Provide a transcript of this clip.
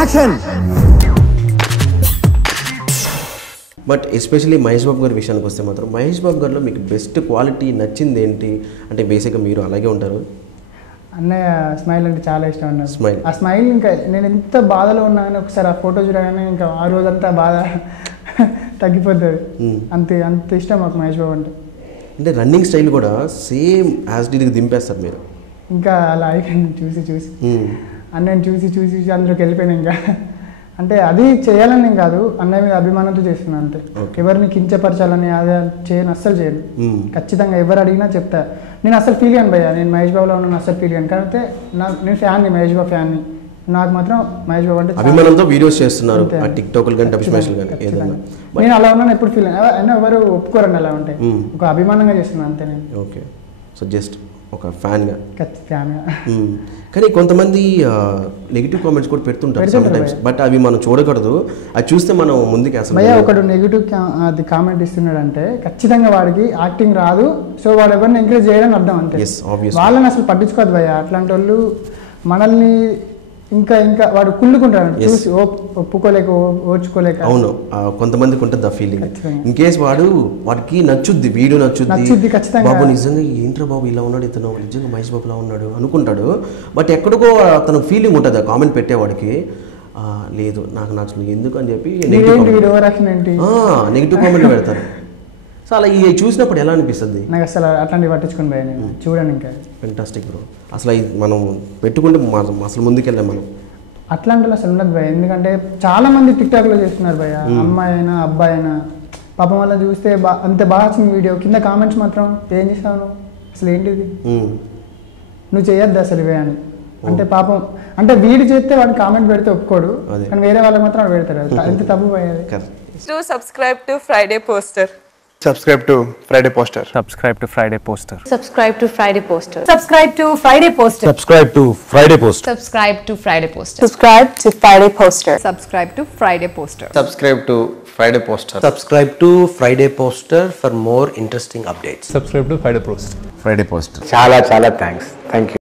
Action. But especially Mahesh Babu గారి విషయానికి వస్తే మాత్రం మహేష్ బాబు గారిలో మీకు బెస్ట్ క్వాలిటీ నచ్చింది ఏంటి అంటే బేసిక్గా మీరు అలాగే ఉంటారు. అన్నయ్య స్మైల్ అంటే చాలా ఇష్టం అన్నారు. స్మైల్, ఆ స్మైల్ ఇంకా నేను ఎంత బాధలో ఉన్నా కానీ ఒకసారి ఆ ఫోటో చూడగానే ఇంకా ఆ రోజంతా బాధ తగ్గిపోతుంది. అంత ఇష్టం మాకు మహేష్ బాబు అంటే రన్నింగ్ స్టైల్ కూడా సేమ్ యాజ్ డీడ్కి దింపేస్తారు మీరు. ఇంకా అలా అయిపోయింది చూసి అన్నయ్యని చూసి అందులోకి వెళ్ళిపోయాను. ఇంకా అంటే అది చేయాలని నేను కాదు, అన్నయ్య మీద అభిమానంతో చేస్తున్నాను అంతే. ఎవరిని కించపరచాలని అదే అస్సలు చేయను. ఖచ్చితంగా ఎవరు అడిగినా చెప్తా. నేను అసలు ఫీల్ కాను భయ్యా, నేను మహేష్ బాబులో ఉన్నాను అసలు ఫీల్ కాను. కాబట్టి నేను ఫ్యాన్ని, మహేష్ బాబు ఫ్యాన్ని. నాకు మాత్రం మహేష్ బాబు అంటే అభిమానంతో వీడియోస్ చేస్తున్నారు టిక్టాక్లు కానీ డబ్స్మాష్లు కానీ ఏదైనా. నేను అలా ఉన్నాను ఎప్పుడు ఫీల్ అయినా ఎవరు ఒప్పుకోరండి అలా ఉంటే. ఒక అభిమానంగా చేస్తున్నాను అంతే నేను. ఓకే, సో జస్ట్ ఒక ఫ్యాన్గా. ఫ్యాన్గా. కానీ కొంతమంది నెగిటివ్ కామెంట్స్ కూడా పెడుతుంటారు సమ్ టైమ్స్, బట్ అవి మనం చూడకూడదు. అది చూస్తే మనం ముందుకు అసలు భయ్యా ఒకడు నెగిటివ్ అది కామెంట్ ఇస్తున్నాడు అంటే ఖచ్చితంగా వాడికి యాక్టింగ్ రాదు. సో వాడు ఎవరిని ఎంకరేజ్ చేయడానికి అర్థం అంతే. వాళ్ళని అసలు పట్టించుకోదు భయ్యా. అట్లాంటి వాళ్ళు మనల్ని ఇంకా వాడు కుళ్ళుకుంటాడు చూసి, ఒప్పుకోలేక ఓర్చుకోలేక. అవును, కొంతమందికి ఉంటుంది ఆ ఫీలింగ్. ఇన్ కేస్ వాడికి నచ్చుద్ది, వీడియో నచ్చుద్ది, బాబు నిజంగా ఏంట్రా బాబు ఇలా ఉన్నాడు, ఇతను నిజంగా మహేష్ బాబులా ఉన్నాడు అనుకుంటాడు. బట్ ఎక్కడికో అతను ఫీలింగ్ ఉంటుంది ఆ కామెంట్ పెట్టేవాడికి, లేదు నాకు నచ్చదు ఎందుకు అని చెప్పి నెగిటివ్ కామెంట్ పెడతారు. సో అలా ఇవి చూసినప్పుడు ఎలా అనిపిస్తుంది? నాకు అసలు అట్లాంటివి పట్టించుకుని పోయా నేను. చూడండి ఇంకా ఫెంటాస్టిక్ బ్రో. అసలు మనం పెట్టుకుంటే అసలు ముందుకెళ్ళాం మనం. అట్లాంటి అసలు ఉండదు భయ. ఎందుకంటే చాలా మంది టిక్టాక్లో చేస్తున్నారు భయ, అమ్మాయి అయినా అబ్బాయి అయినా. పాపం వల్ల చూస్తే అంత బాగా వచ్చింది వీడియో, కింద కామెంట్స్ మాత్రం ఏం చేస్తావు అసలు ఏంటిది, నువ్వు చేయొద్దు అసలు ఇవే అని. అంటే పాపం అంటే వీడు చేస్తే వాడిని కామెంట్ పెడితే ఒప్పుకోడు, కానీ వేరే వాళ్ళకి మాత్రం వాడు పెడతారు. ఎంత తప్పు పోయేది. Subscribe to Friday poster. Subscribe to Friday Poster. Subscribe to Friday Poster. Subscribe to Friday Poster. Subscribe to Friday Poster. Subscribe to Friday Poster. Subscribe to Friday Poster. Subscribe to Friday Poster. Subscribe to Friday Poster. Subscribe to Friday Poster. Subscribe to Friday Poster for more interesting updates. Subscribe to Friday Poster. Friday Poster. Chala thanks. Thank you.